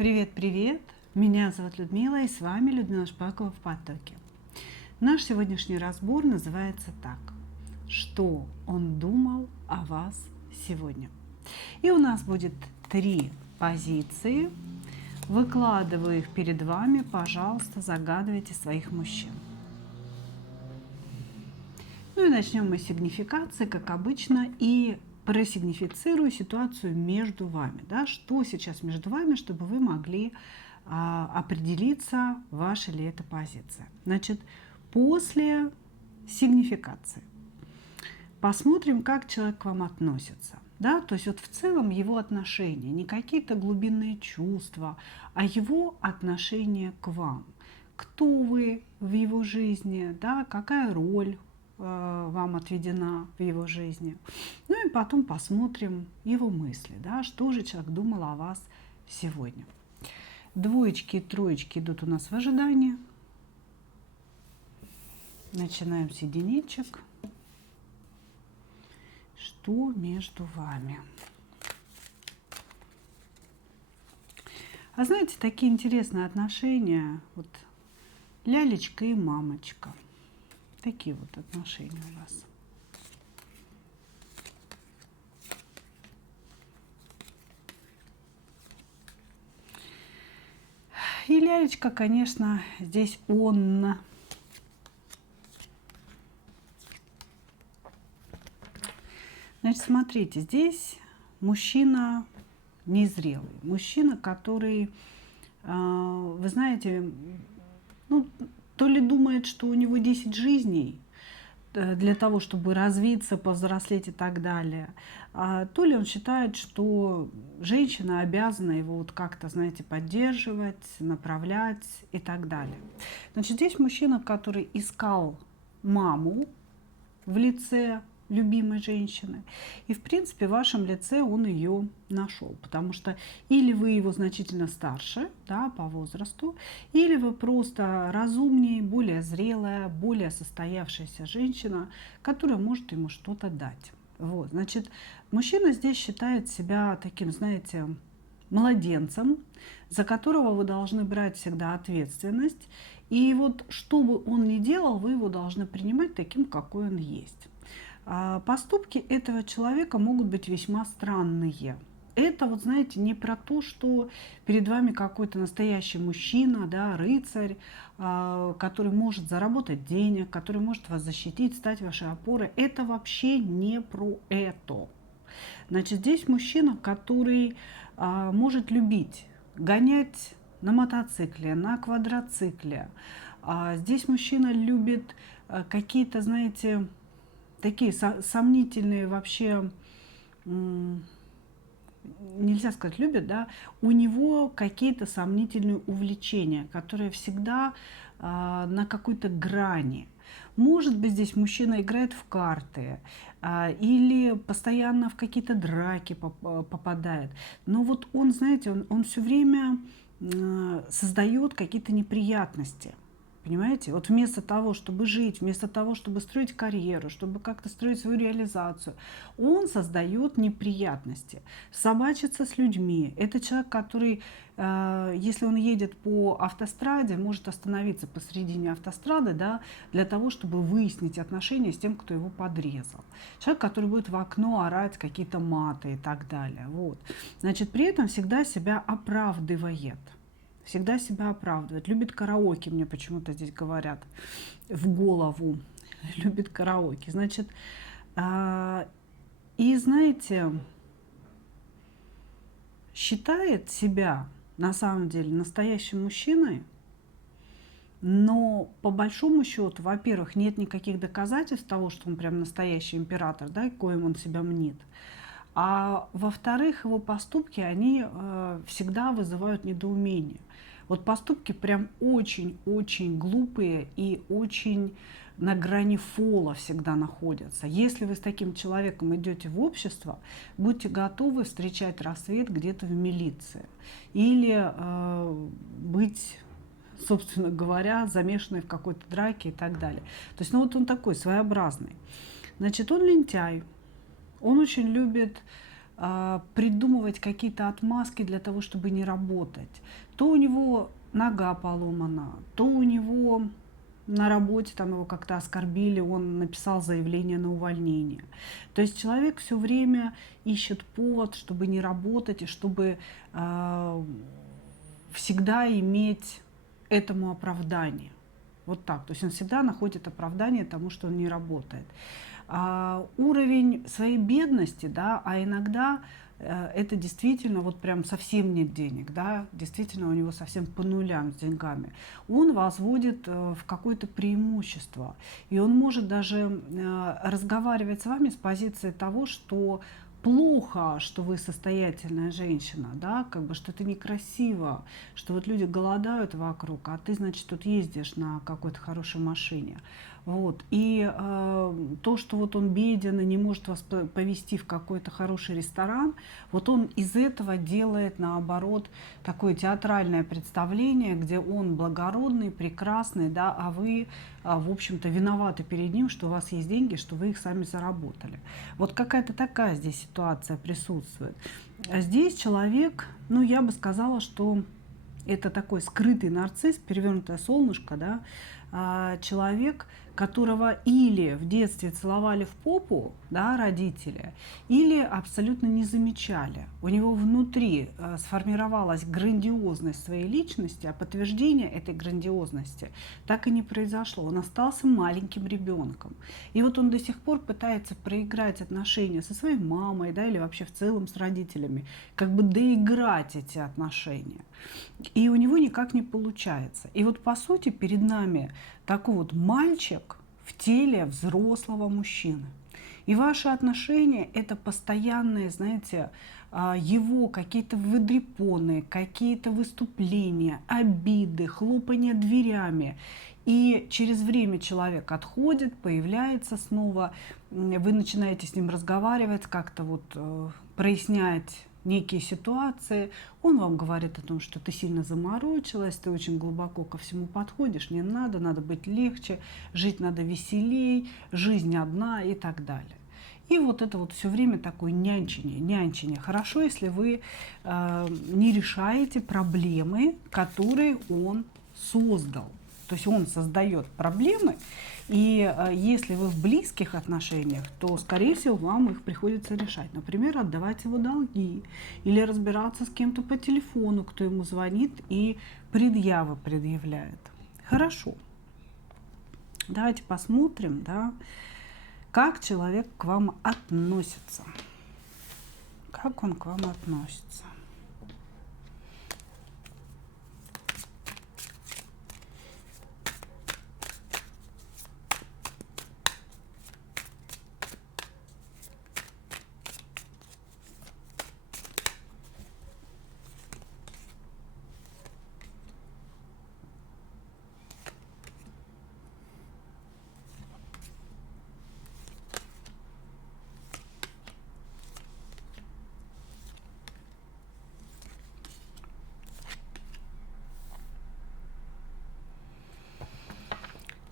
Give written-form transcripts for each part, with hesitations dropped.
Привет-привет! Меня зовут Людмила, и с вами Людмила Шпакова в потоке. Наш сегодняшний разбор называется так: что он думал о вас сегодня. И у нас будет 3 позиции. Выкладываю их перед вами. Пожалуйста, загадывайте своих мужчин. Ну и начнем мы с сигнификации, как обычно, и просигнифицирую ситуацию между вами. Да, что сейчас между вами, чтобы вы могли определиться, ваша ли это позиция. Значит, после сигнификации посмотрим, как человек к вам относится. Да? То есть вот в целом его отношения, не какие-то глубинные чувства, а его отношение к вам. Кто вы в его жизни, да? Какая роль вам отведена в его жизни. Ну и потом посмотрим его мысли, да? Что же человек думал о вас сегодня. Двоечки и троечки идут у нас в ожидании. Начинаем с единичек. Что между вами? А знаете, такие интересные отношения, вот лялечка и мамочка. Такие вот отношения у вас. И лялечка, конечно, здесь он. Значит, смотрите, здесь мужчина незрелый. Мужчина, который, вы знаете, ну, то ли думает, что у него 10 жизней для того, чтобы развиться, повзрослеть и так далее, то ли он считает, что женщина обязана его вот как-то, знаете, поддерживать, направлять и так далее. Значит, здесь мужчина, который искал маму в лице любимой женщины. И, в принципе, в вашем лице он ее нашел. Потому что или вы его значительно старше, да, по возрасту, или вы просто разумнее, более зрелая, более состоявшаяся женщина, которая может ему что-то дать. Вот, значит, мужчина здесь считает себя таким, знаете, младенцем, за которого вы должны брать всегда ответственность. И вот что бы он ни делал, вы его должны принимать таким, какой он есть. Поступки этого человека могут быть весьма странные. Это, вот знаете, не про то, что перед вами какой-то настоящий мужчина, да, рыцарь, который может заработать денег, который может вас защитить, стать вашей опорой. Это вообще не про это. Значит, здесь мужчина, который может любить, гонять на мотоцикле, на квадроцикле. Здесь мужчина любит какие-то, знаете, такие сомнительные вообще, нельзя сказать любит, да, у него какие-то сомнительные увлечения, которые всегда на какой-то грани. Может быть, здесь мужчина играет в карты или постоянно в какие-то драки попадает. Но вот он, знаете, он все время создает какие-то неприятности. Понимаете? Вот вместо того, чтобы жить, вместо того, чтобы строить карьеру, чтобы как-то строить свою реализацию, он создает неприятности, собачится с людьми. Это человек, который, если он едет по автостраде, может остановиться посредине автострады, да, для того, чтобы выяснить отношения с тем, кто его подрезал. Человек, который будет в окно орать какие-то маты и так далее. Вот. Значит, при этом всегда себя оправдывает. Всегда себя оправдывает. Любит караоке, мне почему-то здесь говорят в голову. Любит караоке. Значит, и знаете, считает себя на самом деле настоящим мужчиной, но по большому счету, во-первых, нет никаких доказательств того, что он прям настоящий император, да, коим он себя мнит. А во-вторых, его поступки, они всегда вызывают недоумение. Вот поступки прям очень-очень глупые и очень на грани фола всегда находятся. Если вы с таким человеком идете в общество, будьте готовы встречать рассвет где-то в милиции. Или быть, собственно говоря, замешанной в какой-то драке и так далее. То есть, ну вот он такой своеобразный. Значит, он лентяй. Он очень любит придумывать какие-то отмазки для того, чтобы не работать. То у него нога поломана, то у него на работе там его как-то оскорбили, он написал заявление на увольнение. То есть человек все время ищет повод, чтобы не работать и чтобы всегда иметь этому оправдание. Вот так. То есть он всегда находит оправдание тому, что он не работает. Уровень своей бедности, да, а иногда это действительно вот прям совсем нет денег, да, действительно у него совсем по нулям с деньгами, он возводит в какое-то преимущество. И он может даже разговаривать с вами с позиции того, что плохо, что вы состоятельная женщина, да, как бы, что это некрасиво, что вот люди голодают вокруг, а ты, значит, тут ездишь на какой-то хорошей машине. Вот. И то, что вот он беден и не может вас повезти в какой-то хороший ресторан, вот он из этого делает, наоборот, такое театральное представление, где он благородный, прекрасный, да, а вы, в общем-то, виноваты перед ним, что у вас есть деньги, что вы их сами заработали. Вот какая-то такая здесь ситуация присутствует. А здесь человек, ну, я бы сказала, что это такой скрытый нарцисс, перевернутое солнышко, да, человек, которого или в детстве целовали в попу, да, родители, или абсолютно не замечали. У него внутри сформировалась грандиозность своей личности, а подтверждение этой грандиозности так и не произошло. Он остался маленьким ребенком. И вот он до сих пор пытается проиграть отношения со своей мамой, да, или вообще в целом с родителями, как бы доиграть эти отношения. И у него никак не получается. И вот по сути перед нами такой вот мальчик в теле взрослого мужчины. И ваши отношения – это постоянные, знаете, его какие-то выдрепоны, какие-то выступления, обиды, хлопанье дверями. И через время человек отходит, появляется снова, вы начинаете с ним разговаривать, как-то вот прояснять некие ситуации, он вам говорит о том, что ты сильно заморочилась, ты очень глубоко ко всему подходишь, не надо, надо быть легче, жить надо веселей, жизнь одна и так далее. И вот это вот все время такое нянчение. Хорошо, если вы не решаете проблемы, которые он создал. То есть он создает проблемы, и если вы в близких отношениях, то, скорее всего, вам их приходится решать. Например, отдавать его долги или разбираться с кем-то по телефону, кто ему звонит и предъявы предъявляет. Хорошо. Давайте посмотрим, да, как человек к вам относится. Как он к вам относится.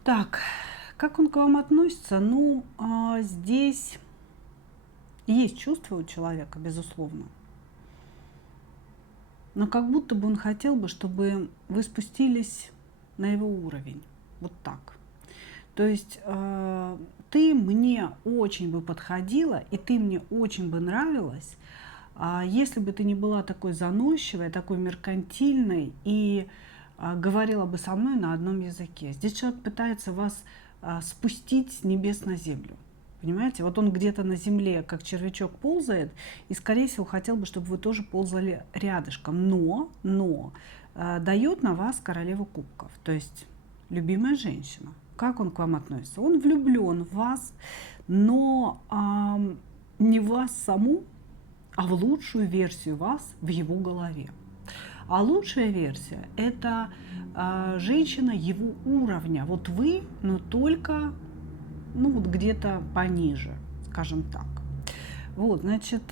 Так, как он к вам относится? Ну, здесь есть чувства у человека, безусловно. Но как будто бы он хотел бы, чтобы вы спустились на его уровень. Вот так. То есть ты мне очень бы подходила, и ты мне очень бы нравилась, если бы ты не была такой заносчивой, такой меркантильной и говорила бы со мной на одном языке. Здесь человек пытается вас спустить с небес на землю. Понимаете? Вот он где-то на земле, как червячок, ползает, и, скорее всего, хотел бы, чтобы вы тоже ползали рядышком. Но дает на вас королеву кубков, то есть любимая женщина. Как он к вам относится? Он влюблен в вас, но не в вас саму, а в лучшую версию вас в его голове. А лучшая версия – это женщина его уровня. Вот вы, но только ну, вот где-то пониже, скажем так. Вот, значит,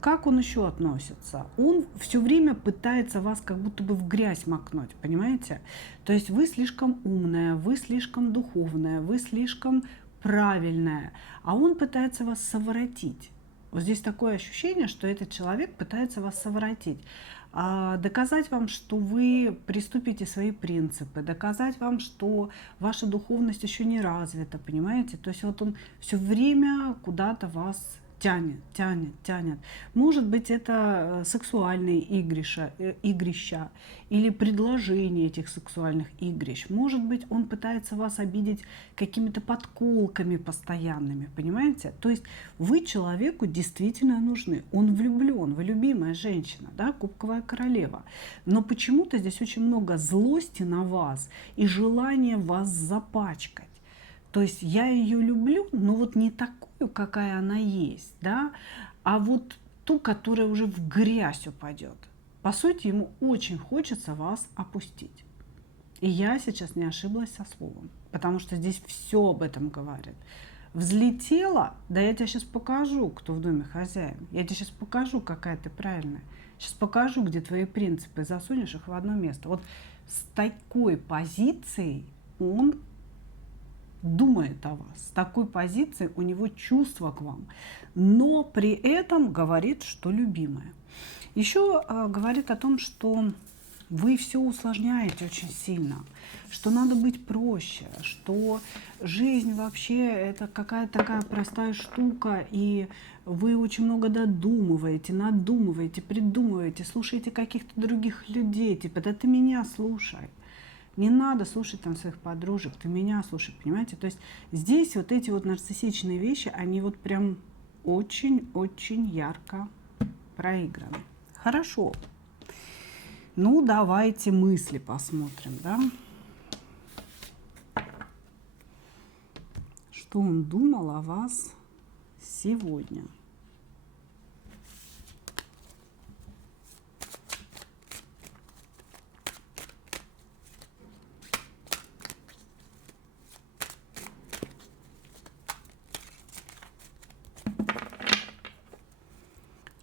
как он еще относится? Он все время пытается вас как будто бы в грязь макнуть, понимаете? То есть вы слишком умная, вы слишком духовная, вы слишком правильная, а он пытается вас совратить. Вот здесь такое ощущение, что этот человек пытается вас совратить, доказать вам, что вы приступите свои принципы, доказать вам, что ваша духовность еще не развита, понимаете? То есть вот он все время куда-то вас тянет, тянет, тянет. Может быть, это сексуальные игрища или предложение этих сексуальных игрищ. Может быть, он пытается вас обидеть какими-то подколками постоянными, понимаете? То есть вы человеку действительно нужны. Он влюблен, вы любимая женщина, да, кубковая королева. Но почему-то здесь очень много злости на вас и желания вас запачкать. То есть я ее люблю, но вот не такую, какая она есть, да, а вот ту, которая уже в грязь упадет. По сути, ему очень хочется вас опустить. И я сейчас не ошиблась со словом, потому что здесь все об этом говорит. Взлетела, да я тебе сейчас покажу, кто в доме хозяин. Я тебе сейчас покажу, какая ты правильная. Сейчас покажу, где твои принципы, засунешь их в одно место. Вот с такой позицией он думает о вас, с такой позиции у него чувство к вам, но при этом говорит, что любимая. Еще говорит о том, что вы все усложняете очень сильно, что надо быть проще, что жизнь вообще это какая-то такая простая штука, и вы очень много додумываете, надумываете, придумываете, слушаете каких-то других людей, типа, да ты меня слушай. Не надо слушать там своих подружек, ты меня слушай, понимаете? То есть здесь вот эти вот нарциссичные вещи, они вот прям очень-очень ярко проиграны. Хорошо. Ну, давайте мысли посмотрим, да? Что он думал о вас сегодня?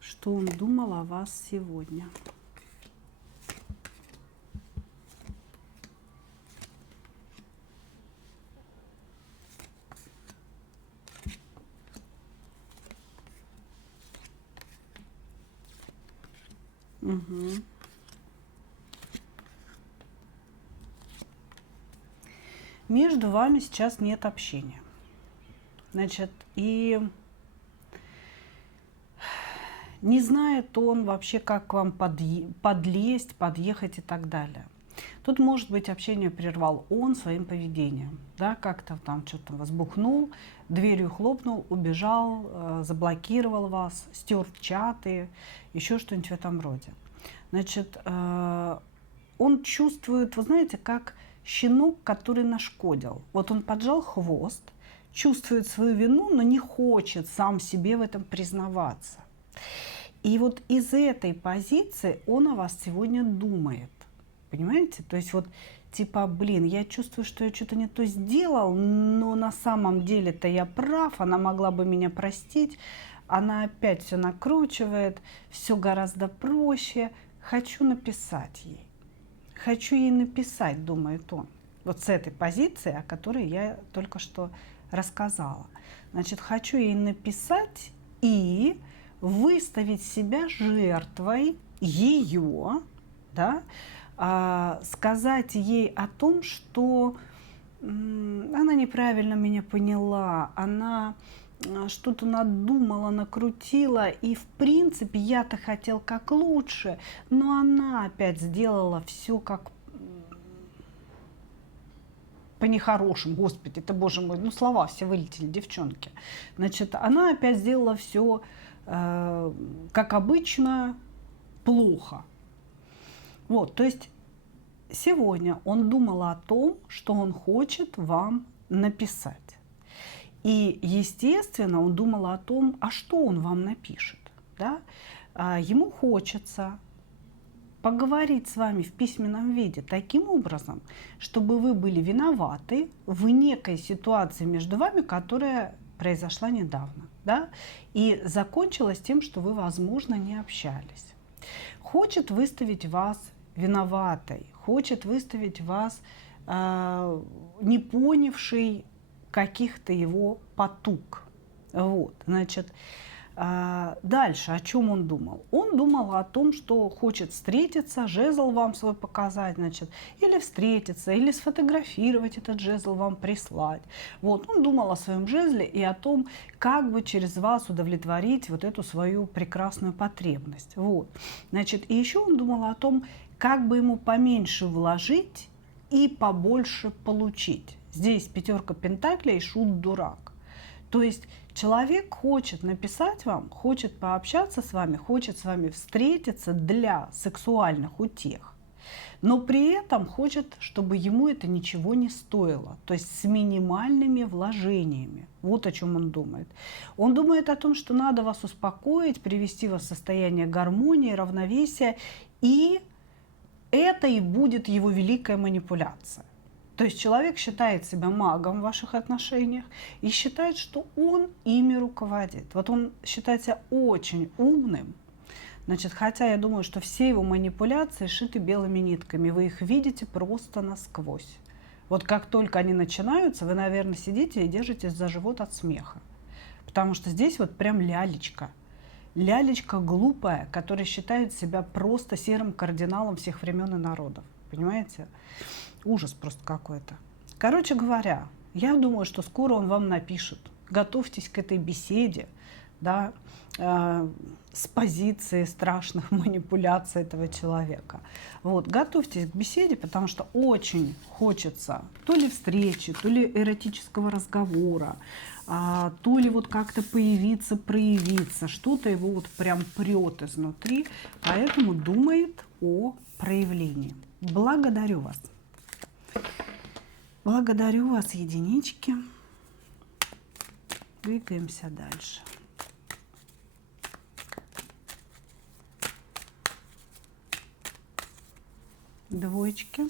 Что он думал о вас сегодня? Угу. Между вами сейчас нет общения. Значит, и не знает он вообще, как к вам подлезть, подъехать и так далее. Тут, может быть, общение прервал он своим поведением. Да, как-то там что-то возбухнул, дверью хлопнул, убежал, заблокировал вас, стер чаты, еще что-нибудь в этом роде. Значит, он чувствует, вы знаете, как щенок, который нашкодил. Вот он поджал хвост, чувствует свою вину, но не хочет сам себе в этом признаваться. И вот из этой позиции он о вас сегодня думает. Понимаете? То есть вот типа, блин, я чувствую, что я что-то не то сделал, но на самом деле-то я прав, она могла бы меня простить, она опять все накручивает, все гораздо проще. Хочу написать ей. Хочу ей написать, думает он. Вот с этой позиции, о которой я только что рассказала. Значит, хочу ей написать и выставить себя жертвой ее, да, сказать ей о том, что она неправильно меня поняла, она что-то надумала, накрутила, и в принципе я-то хотел как лучше, но она опять сделала все как по-нехорошему, господи, это, боже мой, ну слова все вылетели, девчонки. Значит, она опять сделала все, как обычно, плохо. Вот, то есть сегодня он думал о том, что он хочет вам написать. И, естественно, он думал о том, а что он вам напишет. Да? Ему хочется поговорить с вами в письменном виде таким образом, чтобы вы были виноваты в некой ситуации между вами, которая произошла недавно. Да? И закончилась тем, что вы, возможно, не общались. Хочет выставить вас виноватой, хочет выставить вас не понявшей каких-то его потуг. Вот, значит, Дальше, о чем он думал? Он думал о том, что хочет встретиться, жезл вам свой показать, значит, или встретиться, или сфотографировать этот жезл, вам прислать. Вот, он думал о своем жезле и о том, как бы через вас удовлетворить вот эту свою прекрасную потребность. Вот, значит, и еще он думал о том, как бы ему поменьше вложить и побольше получить. Здесь пятерка пентаклей, шут-дурак. То есть человек хочет написать вам, хочет пообщаться с вами, хочет с вами встретиться для сексуальных утех, но при этом хочет, чтобы ему это ничего не стоило, то есть с минимальными вложениями. Вот о чем он думает. Он думает о том, что надо вас успокоить, привести вас в состояние гармонии, равновесия, и это и будет его великая манипуляция. То есть человек считает себя магом в ваших отношениях и считает, что он ими руководит. Вот он считает себя очень умным. Значит, хотя я думаю, что все его манипуляции шиты белыми нитками. Вы их видите просто насквозь. Вот как только они начинаются, вы, наверное, сидите и держитесь за живот от смеха. Потому что здесь вот прям лялечка. Лялечка глупая, которая считает себя просто серым кардиналом всех времен и народов. Понимаете? Ужас просто какой-то. Короче говоря, я думаю, что скоро он вам напишет. Готовьтесь к этой беседе, да, с позиции страшных манипуляций этого человека. Вот, готовьтесь к беседе, потому что очень хочется то ли встречи, то ли эротического разговора, то ли вот как-то появиться, проявиться. Что-то его вот прям прет изнутри, поэтому думает о проявлении. Благодарю вас. Благодарю вас, единички. Двигаемся дальше. Двоечки.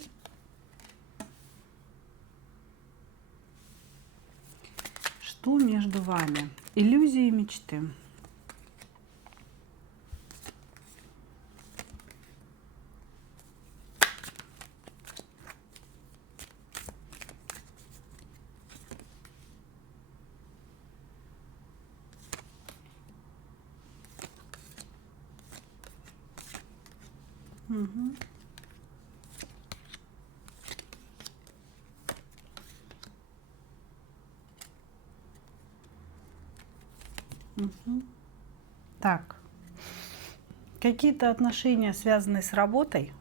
Что между вами? Иллюзии и мечты. Угу. Угу. Так, какие-то отношения, связанные с работой.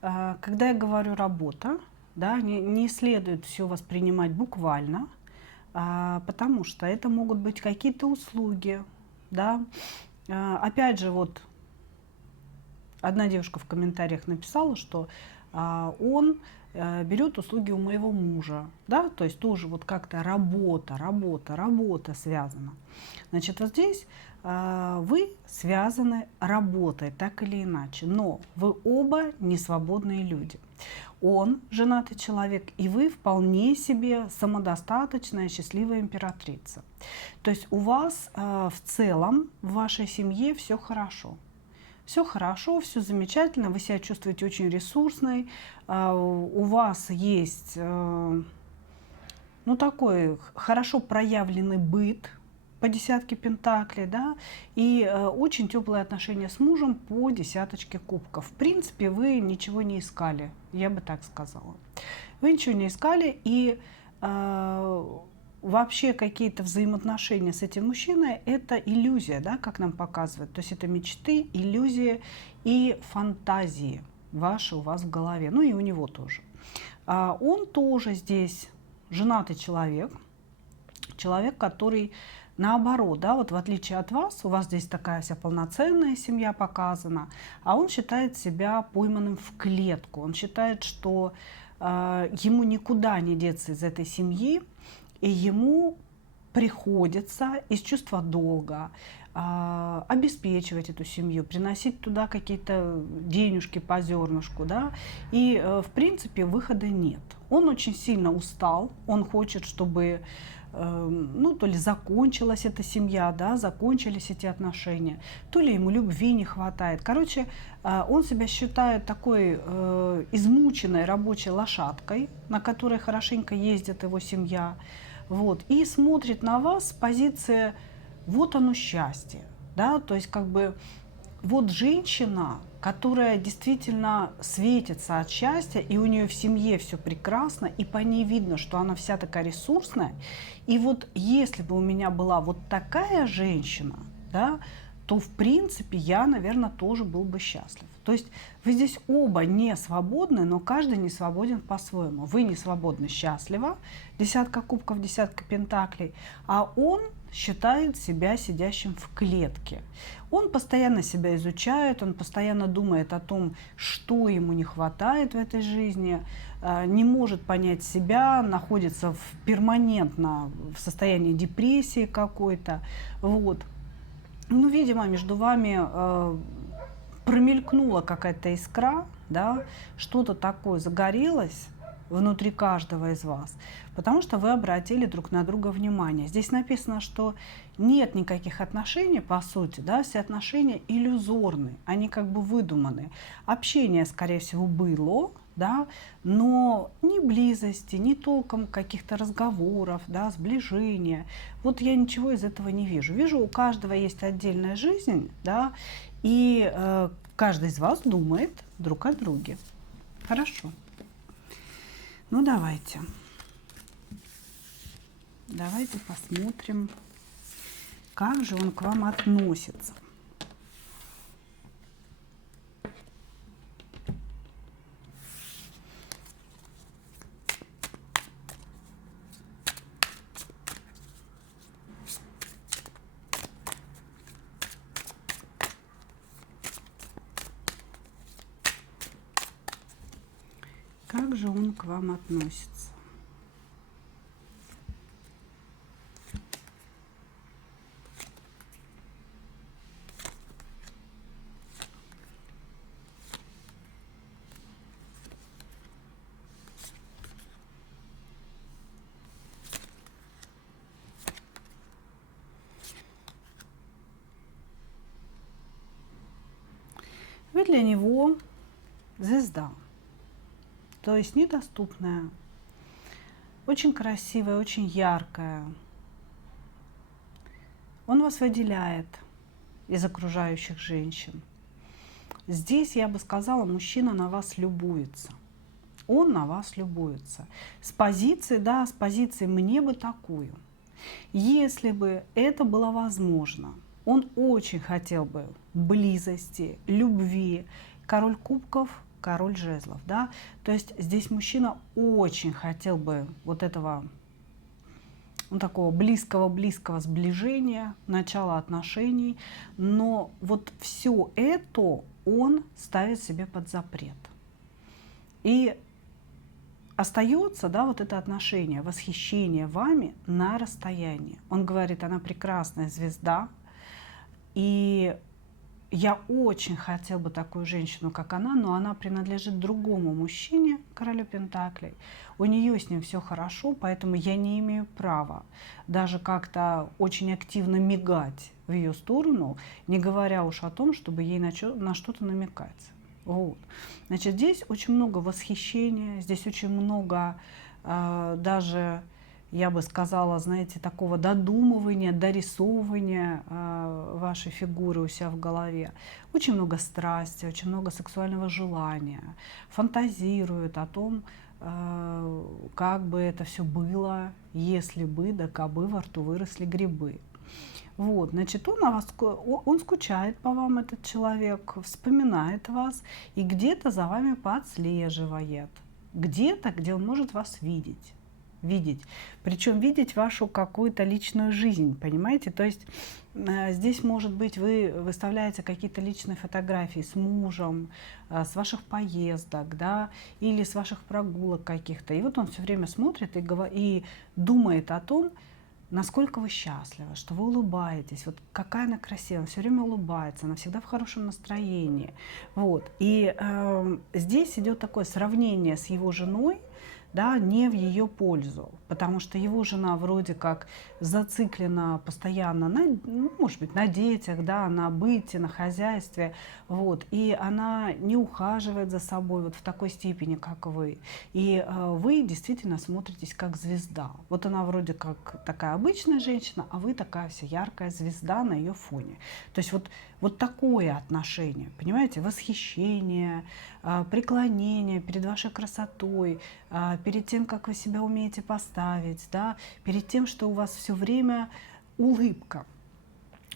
Когда я говорю работа, да, не следует все воспринимать буквально, потому что это могут быть какие-то услуги, да. Опять же, вот одна девушка в комментариях написала, что он берет услуги у моего мужа, да, то есть тоже вот как-то работа связана. Значит, вот здесь вы связаны работой, так или иначе, но вы оба не свободные люди. Он женатый человек, и вы вполне себе самодостаточная, счастливая императрица. То есть у вас в целом в вашей семье все хорошо. Все хорошо, все замечательно, вы себя чувствуете очень ресурсной, у вас есть ну, такой хорошо проявленный быт по десятке пентаклей, да, и очень теплые отношения с мужем по десяточке кубков. В принципе, вы ничего не искали, я бы так сказала. Вы ничего не искали, и вообще какие-то взаимоотношения с этим мужчиной – это иллюзия, да, как нам показывают. То есть это мечты, иллюзии и фантазии ваши у вас в голове, ну и у него тоже. Он тоже здесь женатый человек, который наоборот, да, вот в отличие от вас, у вас здесь такая вся полноценная семья показана, а он считает себя пойманным в клетку. Он считает, что ему никуда не деться из этой семьи, и ему приходится из чувства долга обеспечивать эту семью, приносить туда какие-то денежки по зернышку, да, и в принципе выхода нет. Он очень сильно устал, он хочет, чтобы ну, то ли закончилась эта семья, да, закончились эти отношения, то ли ему любви не хватает. Короче, он себя считает такой измученной рабочей лошадкой, на которой хорошенько ездит его семья, вот, и смотрит на вас с позиции вот оно счастье, да, то есть как бы вот женщина, которая действительно светится от счастья, и у нее в семье все прекрасно, и по ней видно, что она вся такая ресурсная. И вот если бы у меня была вот такая женщина, да, то в принципе я, наверное, тоже был бы счастлив. То есть вы здесь оба не свободны, но каждый не свободен по-своему. Вы не свободны счастливо, десятка кубков, десятка пентаклей, а он считает себя сидящим в клетке. Он постоянно себя изучает, он постоянно думает о том, что ему не хватает в этой жизни, не может понять себя, находится перманентно в состоянии депрессии какой-то. Вот. Ну, видимо, между вами промелькнула какая-то искра, да, что-то такое загорелось внутри каждого из вас, потому что вы обратили друг на друга внимание. Здесь написано, что нет никаких отношений, по сути, да, все отношения иллюзорны, они как бы выдуманы. Общение, скорее всего, было, да, но ни близости, ни толком каких-то разговоров, да, сближения. Вот я ничего из этого не вижу. Вижу, у каждого есть отдельная жизнь, да, и каждый из вас думает друг о друге. Хорошо. Ну, давайте. Давайте посмотрим, как же он к вам относится. Как же он к вам относится? Вы для него звезда, то есть недоступная, очень красивая, очень яркая. Он вас выделяет из окружающих женщин. Здесь, я бы сказала, мужчина на вас любуется. Он на вас любуется. С позиции, да, с позиции «мне бы такую». Если бы это было возможно, он очень хотел бы близости, любви. Король кубков, король жезлов, да. То есть здесь мужчина очень хотел бы вот этого, ну, такого близкого сближения, начала отношений, но вот все это он ставит себе под запрет. И остается, да, вот это отношение, восхищение вами на расстоянии. Он говорит, она прекрасная звезда, и я очень хотел бы такую женщину, как она, но она принадлежит другому мужчине, королю Пентаклей. У нее с ним все хорошо, поэтому я не имею права даже как-то очень активно мигать в ее сторону, не говоря уж о том, чтобы ей на что-то намекать. Вот. Значит, здесь очень много восхищения, здесь очень много даже, я бы сказала, знаете, такого додумывания, дорисовывания вашей фигуры у себя в голове. Очень много страсти, очень много сексуального желания. Фантазирует о том, как бы это все было, если бы, да кабы во рту выросли грибы. Вот, значит, он скучает по вам, этот человек, вспоминает вас и где-то за вами подслеживает. Где-то, где он может вас видеть. Причем видеть вашу какую-то личную жизнь, понимаете? То есть здесь, может быть, вы выставляете какие-то личные фотографии с мужем, с ваших поездок, да, или с ваших прогулок каких-то. И вот он все время смотрит и думает о том, насколько вы счастливы, что вы улыбаетесь, вот какая она красивая, она все время улыбается, она всегда в хорошем настроении. Вот. И здесь идет такое сравнение с его женой, да, не в ее пользу, потому что его жена вроде как зациклена постоянно на, ну, может быть, на детях, да, на быте, на хозяйстве, вот, и она не ухаживает за собой вот в такой степени, как вы. И вы действительно смотритесь как звезда. Вот она вроде как такая обычная женщина, а вы такая вся яркая звезда на ее фоне. То есть вот такое отношение, понимаете, восхищение, преклонение перед вашей красотой, перед тем, как вы себя умеете поставить, да, перед тем, что у вас все время улыбка.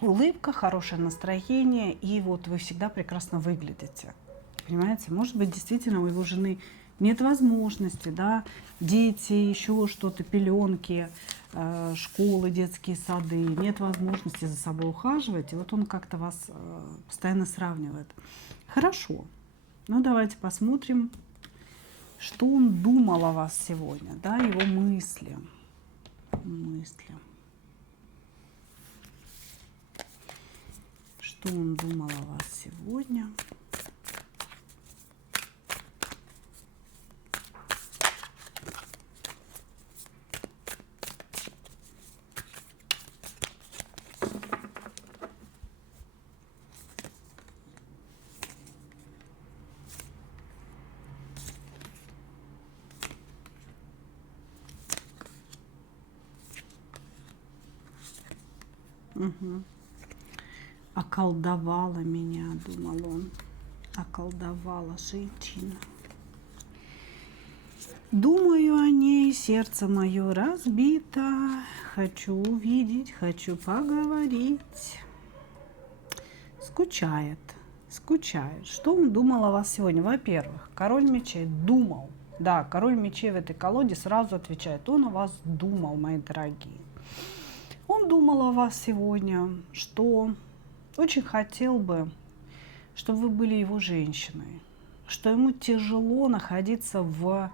Улыбка, хорошее настроение, и вот вы всегда прекрасно выглядите. Понимаете, может быть, действительно у его жены нет возможности, да, дети, еще что-то, пеленки, школы, детские сады, нет возможности за собой ухаживать, и вот он как-то вас постоянно сравнивает. Хорошо, ну давайте посмотрим, что он думал о вас сегодня, да, его мысли. Что он думал о вас сегодня? Угу. Околдовала меня, думал он. Околдовала женщина. Думаю о ней, сердце мое разбито. Хочу увидеть, хочу поговорить. Скучает, скучает. Что он думал о вас сегодня? Во-первых, король мечей думал. Да, король мечей в этой колоде сразу отвечает. Он о вас думал, мои дорогие. Он думал о вас сегодня, что очень хотел бы, чтобы вы были его женщиной, что ему тяжело находиться в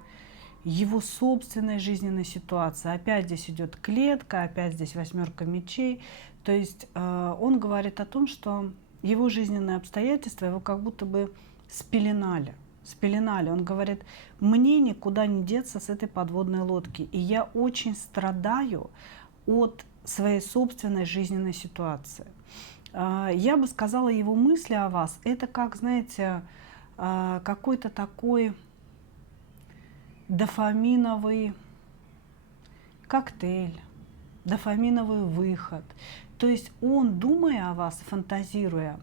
его собственной жизненной ситуации. Опять здесь идет клетка, опять здесь восьмерка мечей. То есть он говорит о том, что его жизненные обстоятельства его как будто бы спеленали. Он говорит, мне никуда не деться с этой подводной лодки. И я очень страдаю от своей собственной жизненной ситуации. Я бы сказала, его мысли о вас, это как, знаете, какой-то такой дофаминовый коктейль, дофаминовый выход. То есть он, думая о вас, фантазируя,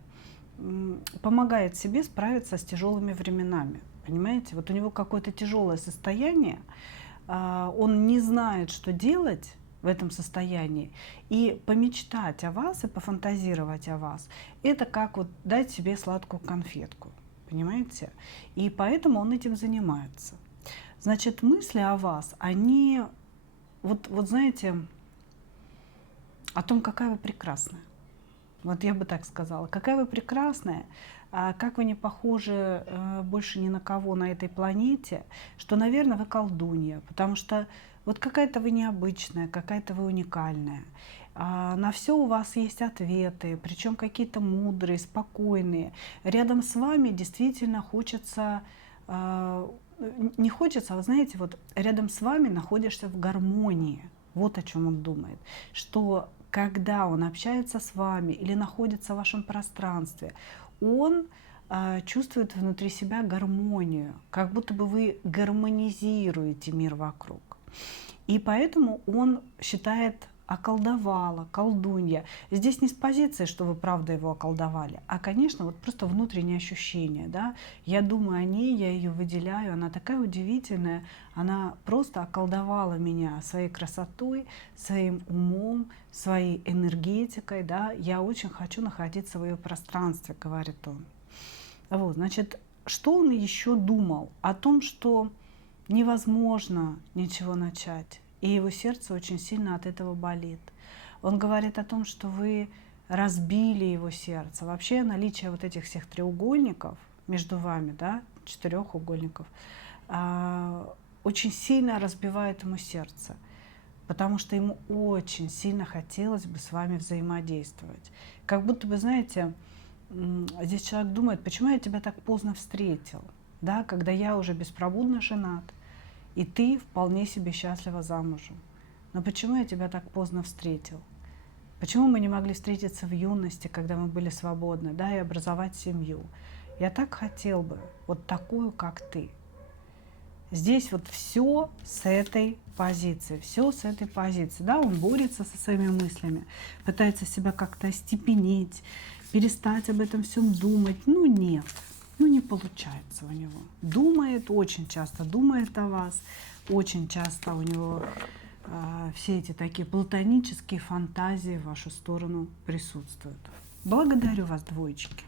помогает себе справиться с тяжелыми временами. Понимаете? Вот у него какое-то тяжелое состояние, он не знает, что делать в этом состоянии. И помечтать о вас и пофантазировать о вас, это как вот дать себе сладкую конфетку. Понимаете? И поэтому он этим занимается. Значит, мысли о вас, они, вот знаете, о том, какая вы прекрасная. Вот я бы так сказала. Какая вы прекрасная, как вы не похожи больше ни на кого на этой планете, что, наверное, вы колдунья, потому что вот какая-то вы необычная, какая-то вы уникальная. На все у вас есть ответы, причем какие-то мудрые, спокойные. Рядом с вами действительно хочется, не хочется, а вы знаете, вот рядом с вами находишься в гармонии. Вот о чем он думает, что когда он общается с вами или находится в вашем пространстве, он чувствует внутри себя гармонию, как будто бы вы гармонизируете мир вокруг. И поэтому он считает околдовала, колдунья. Здесь не с позиции, что вы правда его околдовали, а, конечно, вот просто внутреннее ощущение. Да? Я думаю о ней, я ее выделяю, она такая удивительная, она просто околдовала меня своей красотой, своим умом, своей энергетикой. Да? Я очень хочу находиться в ее пространстве, говорит он. Вот, значит, что он еще думал? О том, что невозможно ничего начать. И его сердце очень сильно от этого болит. Он говорит о том, что вы разбили его сердце. Вообще наличие вот этих всех треугольников между вами, да, четырехугольников, очень сильно разбивает ему сердце. Потому что ему очень сильно хотелось бы с вами взаимодействовать. Как будто бы, знаете, здесь человек думает, почему я тебя так поздно встретил, да, когда я уже беспробудно женат. и ты вполне себе счастлива замужем. Но почему я тебя так поздно встретил? Почему мы не могли встретиться в юности, когда мы были свободны, да, и образовать семью? Я так хотел бы, вот такую, как ты. Здесь вот все с этой позиции, все с этой позиции. Да, он борется со своими мыслями, пытается себя как-то остепенить, перестать об этом всем думать. Ну нет, ну не получается у него. Думает, очень часто думает о вас, очень часто у него все эти такие платонические фантазии в вашу сторону присутствуют. Благодарю вас, двоечки.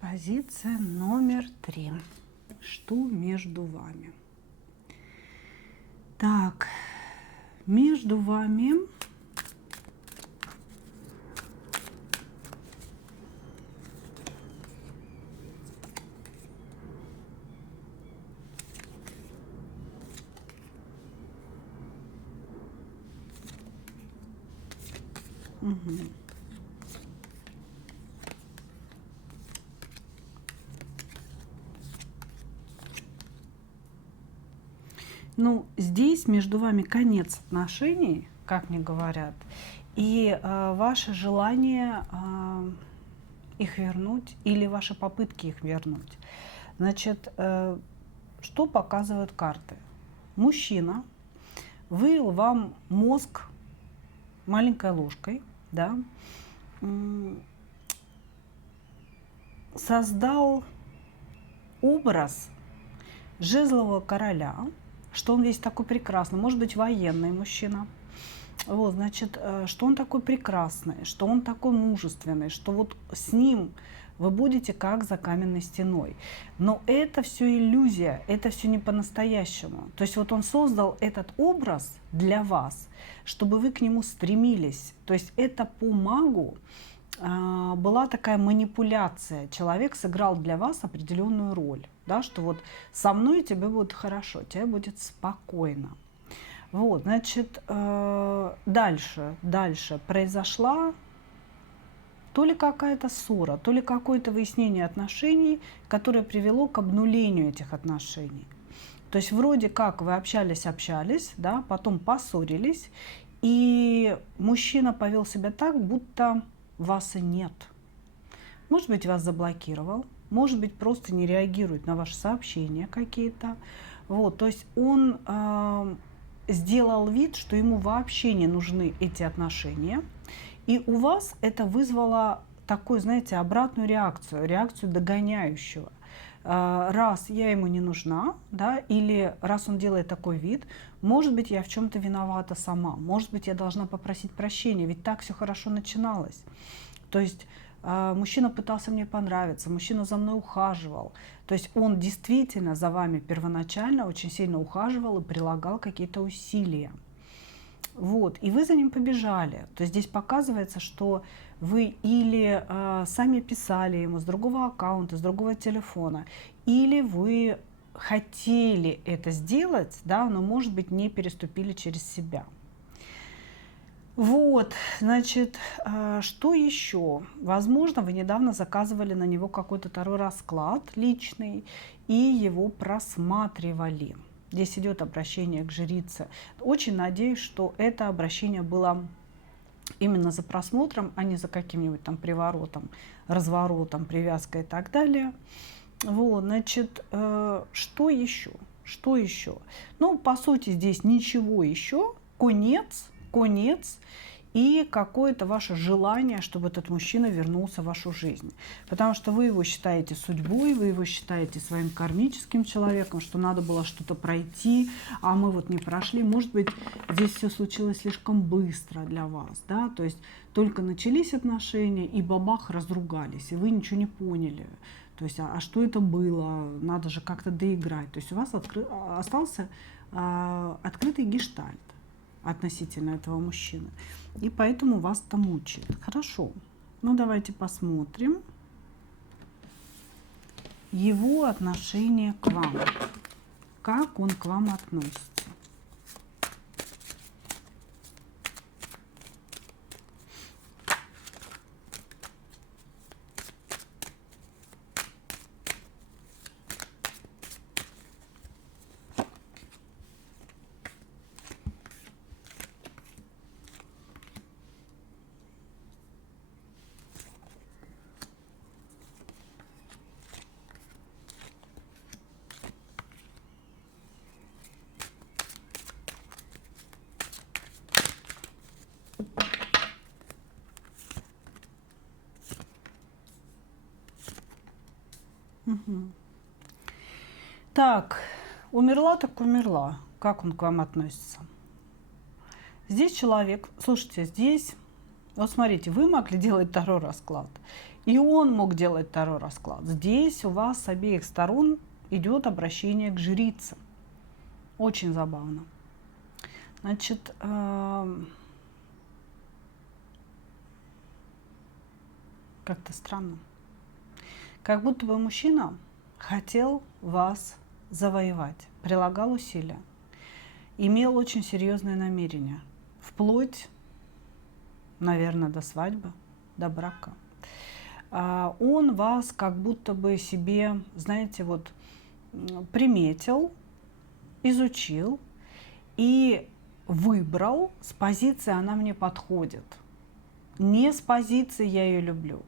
Позиция номер 3. Что между вами? Так, между вами ну, здесь между вами конец отношений, как мне говорят, и ваше желание их вернуть или ваши попытки их вернуть. Значит, что показывают карты? Мужчина вылил вам мозг маленькой ложкой, да, создал образ жезлового короля, что он весь такой прекрасный, может быть, военный мужчина. Вот, значит, что он такой прекрасный, что он такой мужественный, что вот с ним вы будете как за каменной стеной. Но это все иллюзия, это все не по-настоящему. То есть вот он создал этот образ для вас, чтобы вы к нему стремились. То есть это по магу была такая манипуляция. Человек сыграл для вас определенную роль, да, что вот со мной тебе будет хорошо, тебе будет спокойно. Вот, значит, дальше произошла то ли какая-то ссора, то ли какое-то выяснение отношений, которое привело к обнулению этих отношений. То есть вроде как вы общались, да, потом поссорились, и мужчина повел себя так, будто вас и нет. Может быть, вас заблокировал, может быть, просто не реагирует на ваши сообщения какие-то. Вот, то есть он сделал вид, что ему вообще не нужны эти отношения. И у вас это вызвало такую, знаете, обратную реакцию догоняющего. Раз я ему не нужна, да, или раз он делает такой вид, может быть, я в чем-то виновата сама, может быть, я должна попросить прощения, ведь так все хорошо начиналось. То есть мужчина пытался мне понравиться, мужчина за мной ухаживал. То есть он действительно за вами первоначально очень сильно ухаживал и прилагал какие-то усилия. Вот, и вы за ним побежали. То есть здесь показывается, что вы или сами писали ему с другого аккаунта, с другого телефона, или вы хотели это сделать, да, но, может быть, не переступили через себя. Вот, значит, что еще? Возможно, вы недавно заказывали на него какой-то второй расклад личный и его просматривали. Здесь идет обращение к жрице. Очень надеюсь, что это обращение было именно за просмотром, а не за каким-нибудь там приворотом, разворотом, привязкой и так далее. Вот, значит, что еще? Что еще? Ну, по сути, здесь ничего еще. Конец и какое-то ваше желание, чтобы этот мужчина вернулся в вашу жизнь. Потому что вы его считаете судьбой, вы его считаете своим кармическим человеком, что надо было что-то пройти, а мы вот не прошли. Может быть, здесь все случилось слишком быстро для вас, да, то есть только начались отношения и бабах разругались, и вы ничего не поняли. То есть, а что это было? Надо же как-то доиграть. То есть у вас остался открытый гештальт относительно этого мужчины. И поэтому вас это мучает. Хорошо. Ну, давайте посмотрим его отношение к вам. Как он к вам относится. Угу. Так, умерла так умерла. Как он к вам относится? Здесь человек, слушайте, здесь, вот смотрите, вы могли делать таро-расклад, и он мог делать таро-расклад. Здесь у вас с обеих сторон идет обращение к жрице. Очень забавно. Значит, как-то странно. Как будто бы мужчина хотел вас завоевать, прилагал усилия, имел очень серьезные намерения, вплоть, наверное, до свадьбы, до брака. Он вас как будто бы себе, знаете, вот приметил, изучил и выбрал с позиции «она мне подходит». Не с позиции «я ее люблю»,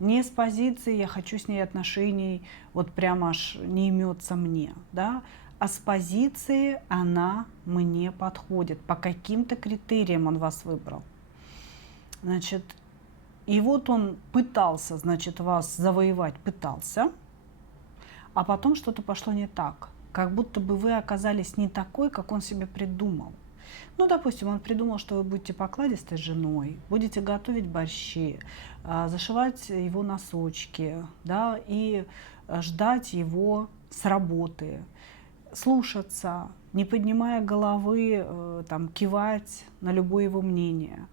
не с позиции «я хочу с ней отношений, вот прямо аж не имется мне», да, а с позиции «она мне подходит». По каким-то критериям он вас выбрал. Значит, и вот он пытался, значит, вас завоевать, пытался, а потом что-то пошло не так. Как будто бы вы оказались не такой, как он себе придумал. Ну, допустим, он придумал, что вы будете покладистой женой, будете готовить борщи, зашивать его носочки, да, и ждать его с работы, слушаться, не поднимая головы, там, кивать на любое его мнение.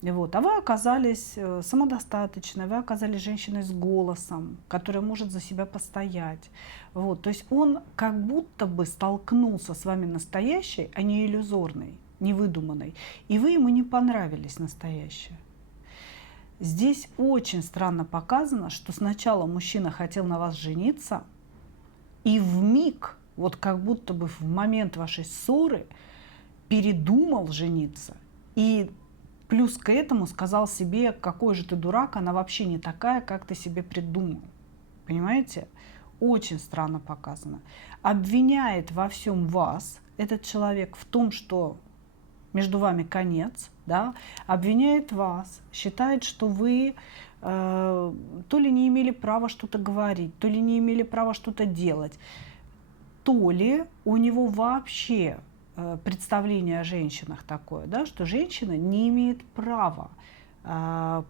Вот. А вы оказались самодостаточной, вы оказались женщиной с голосом, которая может за себя постоять. Вот. То есть он как будто бы столкнулся с вами настоящей, а не иллюзорной, не выдуманной. И вы ему не понравились настоящие. Здесь очень странно показано, что сначала мужчина хотел на вас жениться, и вмиг, вот как будто бы в момент вашей ссоры, передумал жениться. И плюс к этому сказал себе: какой же ты дурак, она вообще не такая, как ты себе придумал. Понимаете? Очень странно показано. Обвиняет во всем вас этот человек в том, что между вами конец, да? Обвиняет вас, считает, что вы то ли не имели права что-то говорить, то ли не имели права что-то делать, то ли у него вообще представление о женщинах такое, да, что женщина не имеет права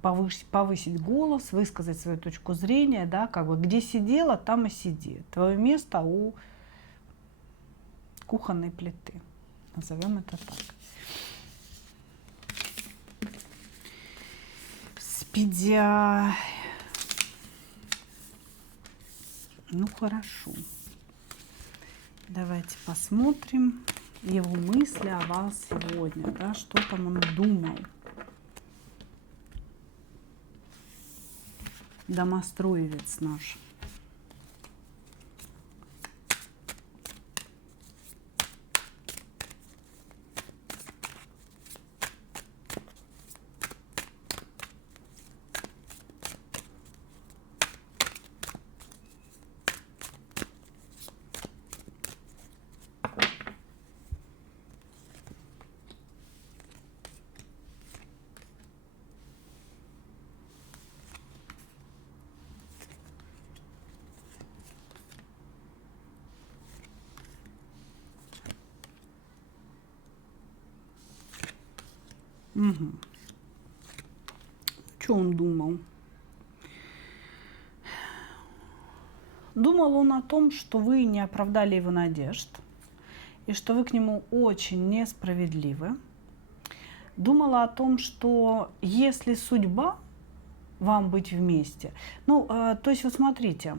повысить голос, высказать свою точку зрения, да, как бы где сидела, там и сиди. Твое место у кухонной плиты. Назовем это так. Спидя. Ну хорошо. Давайте посмотрим его мысли о вас сегодня, да, что там он думал. Домостроевец наш. Угу. Что он думал? Думал он о том, что вы не оправдали его надежд, и что вы к нему очень несправедливы. Думала о том, что если судьба вам быть вместе. Ну, то есть вот смотрите,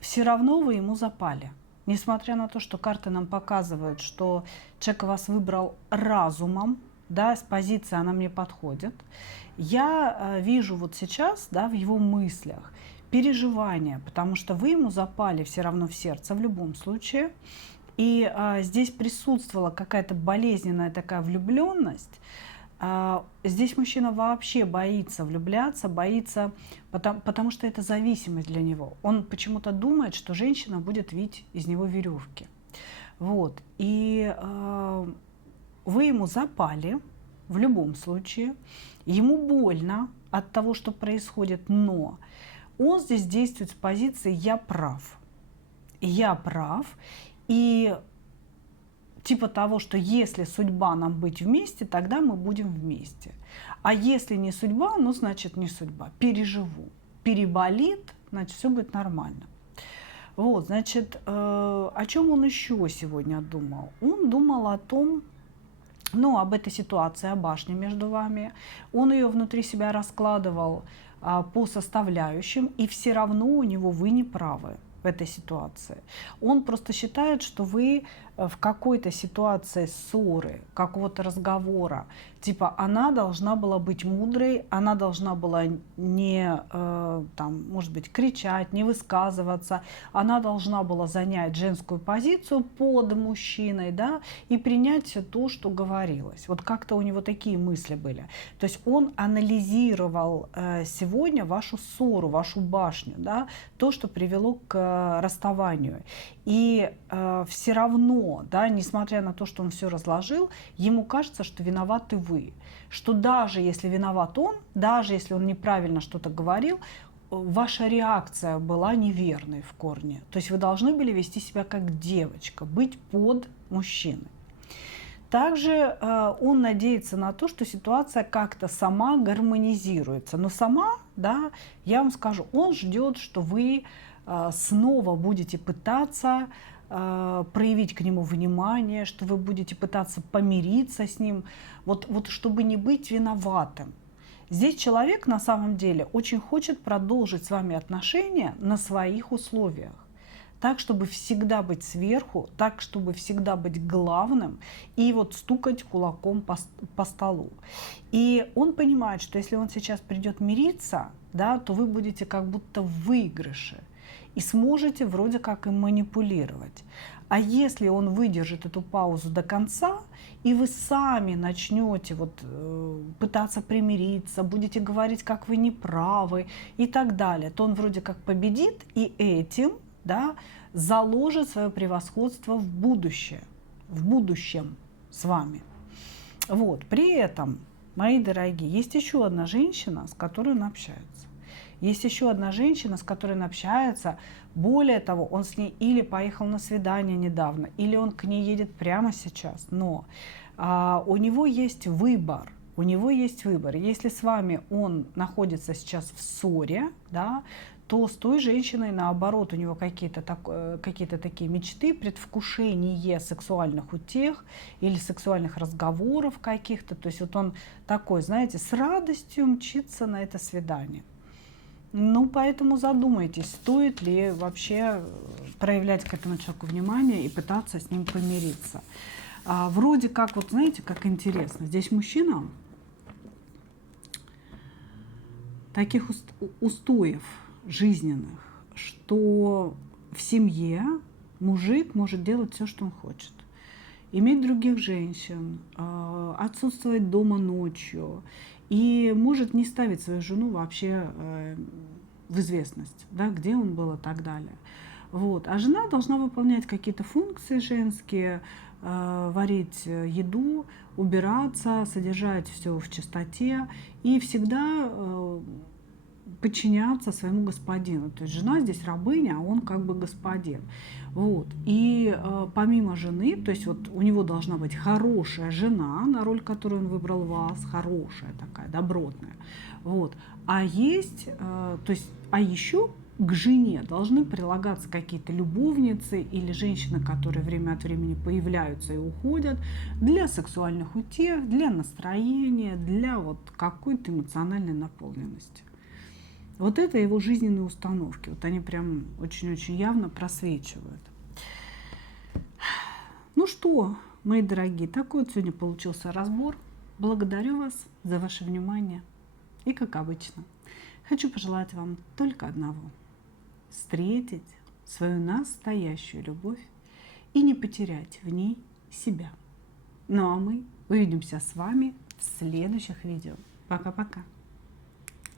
все равно вы ему запали. Несмотря на то, что карты нам показывают, что человек вас выбрал разумом, да, с позиции она мне подходит, я вижу вот сейчас, да, в его мыслях переживания, потому что вы ему запали все равно в сердце в любом случае. И здесь присутствовала какая-то болезненная такая влюбленность. Здесь мужчина вообще боится влюбляться, боится, потому что это зависимость для него. Он почему-то думает, что женщина будет вить из него веревки. Вот. И вы ему запали в любом случае. Ему больно от того, что происходит, но он здесь действует с позиции «я прав». Я прав. И типа того, что если судьба нам быть вместе, тогда мы будем вместе. А если не судьба, ну значит не судьба. Переживу. Переболит, значит все будет нормально. Вот, значит, о чем он еще сегодня думал? Он думал о том, ну, об этой ситуации, о башне между вами. Он ее внутри себя раскладывал по составляющим, и все равно у него вы не правы в этой ситуации. Он просто считает, что вы в какой-то ситуации ссоры, какого-то разговора, типа она должна была быть мудрой, она должна была не, там, может быть, кричать, не высказываться, она должна была занять женскую позицию под мужчиной, да, и принять все то, что говорилось. Вот как-то у него такие мысли были. То есть он анализировал сегодня вашу ссору, вашу башню, да, то, что привело к расставанию. И все равно, да, несмотря на то, что он все разложил, ему кажется, что виноваты вы. Что даже если виноват он, даже если он неправильно что-то говорил, ваша реакция была неверной в корне. То есть вы должны были вести себя как девочка, быть под мужчиной. Также он надеется на то, что ситуация как-то сама гармонизируется. Но сама, да, я вам скажу, он ждет, что вы снова будете пытаться проявить к нему внимание, что вы будете пытаться помириться с ним, вот чтобы не быть виноватым. Здесь человек на самом деле очень хочет продолжить с вами отношения на своих условиях. Так, чтобы всегда быть сверху, так, чтобы всегда быть главным и вот стукать кулаком по столу. И он понимает, что если он сейчас придет мириться, да, то вы будете как будто в выигрыше и сможете вроде как им манипулировать. А если он выдержит эту паузу до конца, и вы сами начнете вот, пытаться примириться, будете говорить, как вы неправы и так далее, то он вроде как победит и этим, да, заложит свое превосходство в будущем с вами. Вот. При этом, мои дорогие, есть еще одна женщина, с которой он общается. Есть еще одна женщина, с которой он общается. Более того, он с ней или поехал на свидание недавно, или он к ней едет прямо сейчас. Но у него есть выбор. У него есть выбор. Если с вами он находится сейчас в ссоре, да, то с той женщиной, наоборот, у него какие-то такие мечты, предвкушение сексуальных утех или сексуальных разговоров каких-то. То есть вот он такой, знаете, с радостью мчится на это свидание. Ну, поэтому задумайтесь, стоит ли вообще проявлять к этому человеку внимание и пытаться с ним помириться. Вроде как, вот знаете, как интересно, здесь мужчина таких устоев жизненных, что в семье мужик может делать все, что он хочет. Иметь других женщин, отсутствовать дома ночью и может не ставить свою жену вообще в известность, да, где он был и так далее. Вот. А жена должна выполнять какие-то функции женские, варить еду, убираться, содержать все в чистоте и всегда подчиняться своему господину. То есть жена здесь рабыня, а он как бы господин. Вот. И помимо жены, то есть вот у него должна быть хорошая жена, на роль которую он выбрал вас, хорошая такая, добротная. Вот. А есть, то есть, а еще к жене должны прилагаться какие-то любовницы или женщины, которые время от времени появляются и уходят для сексуальных утех, для настроения, для вот какой-то эмоциональной наполненности. Вот это его жизненные установки. Вот они прям очень-очень явно просвечивают. Ну что, мои дорогие, такой вот сегодня получился разбор. Благодарю вас за ваше внимание. И как обычно, хочу пожелать вам только одного. Встретить свою настоящую любовь и не потерять в ней себя. Ну а мы увидимся с вами в следующих видео. Пока-пока.